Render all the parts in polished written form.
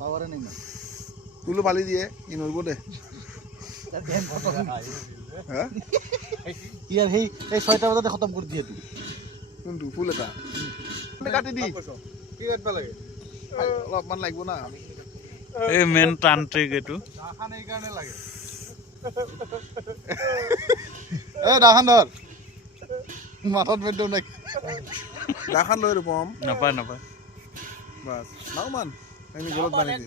পাওয়ারে নেই না তুলো বালি দিয়ে ই নড়ব দে হ্যাঁ ইয়ার সেই এই 6টা বজাতে খতম কৰি দিয়ে তুই কোনটো ফুল এটা কাটি দি কি কাটবা লাগে অলপমান লাগিব না এই মেন তান্ত্ৰিক এইটো দাখান এই কাৰণে লাগে এ দাখান ধৰ মাথাত বেদ নাই দাখান লৈ ৰূপম নাপায় নাপায় বাস নাও মান এনি গলত বান্ধি দি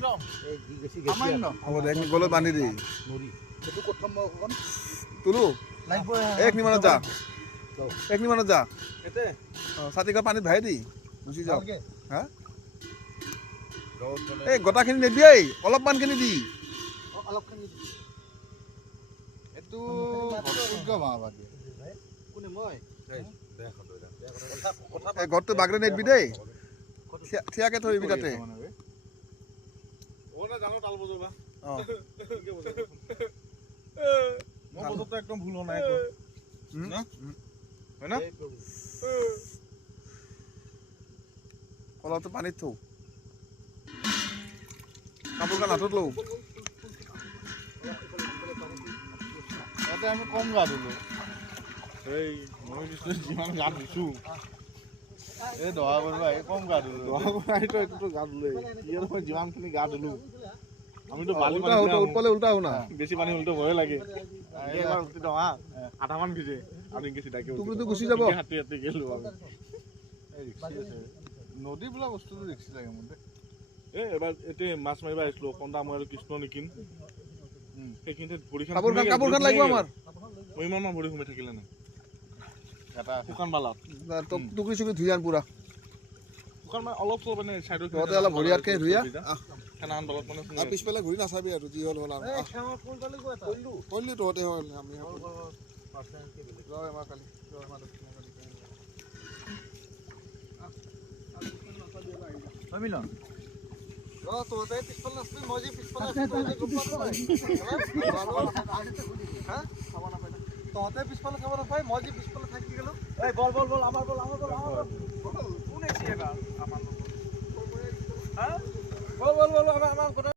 এই গেছি সামান্য হ'ব দে এনি গলত বান্ধি দি নৰি এটো প্ৰথম অকন তুলো লাগিব এক নিমানত যা এক নিমানত যা এতে ছাতিকা পানীত ভাই দি গুচি যাও হা এই গটাখিনি নেদিয়ে অলপমানখিনি দি অলপখিনি এটো ভট্টুগ্য মাবাদি কোনে মই এই গটটো বাগৰে নেদবি দেই থিয়াকে থইবি তাতে ওনা জানো তাল বজাবা মই বজাতো একদম ভুল নাই তো না হয় না কলাটো পানীত থৌ কাপোৰ কান হাতত লওঁ ইয়াতে আমি কম গা দিলো এই মই যিমান গা দিছো এই দহা কৰিব কম গা দিলো দহা কৰাইতো এইটো গা দিলে ইয়াৰ মই যিমানখিনি গা দিলো আমিতো বালি উল্টা উল্টা হও না বেছি পানী উল্টো ভয় লাগে এবাৰ উঠি দহা আধামান ভিজে আৰু ইংকে চিধাকে টুকুৰটো গুচি যাব হাতে হাতে গেলো আমি এই ৰিক্সি আছে নদী বোলা বস্তুটো ৰিক্সি লাগে মতে এবাৰ এতে মাছ মাৰিব আহিছিলো কন্দা মই আৰু কৃষ্ণ নিকিন সেইখিনিতে ভৰিখন কাপোৰ খান লাগিব আমাৰ মই ইমান ভৰি ঘুমে থাকিলে নাই এটা শুকান বালাত টুকুৰি চুকুৰি ধুই আন পুৰা শুকান মানে অলপ চলপ মানে সাইডৰ ততে অলপ ভৰিয়াতকে ধুইয়া খানান তলত মানে আৰু পিছফালে ঘূৰি নাচাবি আৰু যি হ'ল হ'ল আৰু এই খেঙত কোন পালে গৈ এটা কইলো ততে হ'ল আমি পাৰ্চেন্ট কে বেলেগ ৰয় আমাৰ কালি ৰয় আমাৰ মিলন ততে পিছফালে নাচবি মই যে পিছফালে হা ততে পিছফালে খাব নাপায় মই যে পিছফালে থাকি গেলো এই বল বল বল আমাৰ বল কোন আছে এটা আমাৰ হা বল বল বল আমাৰ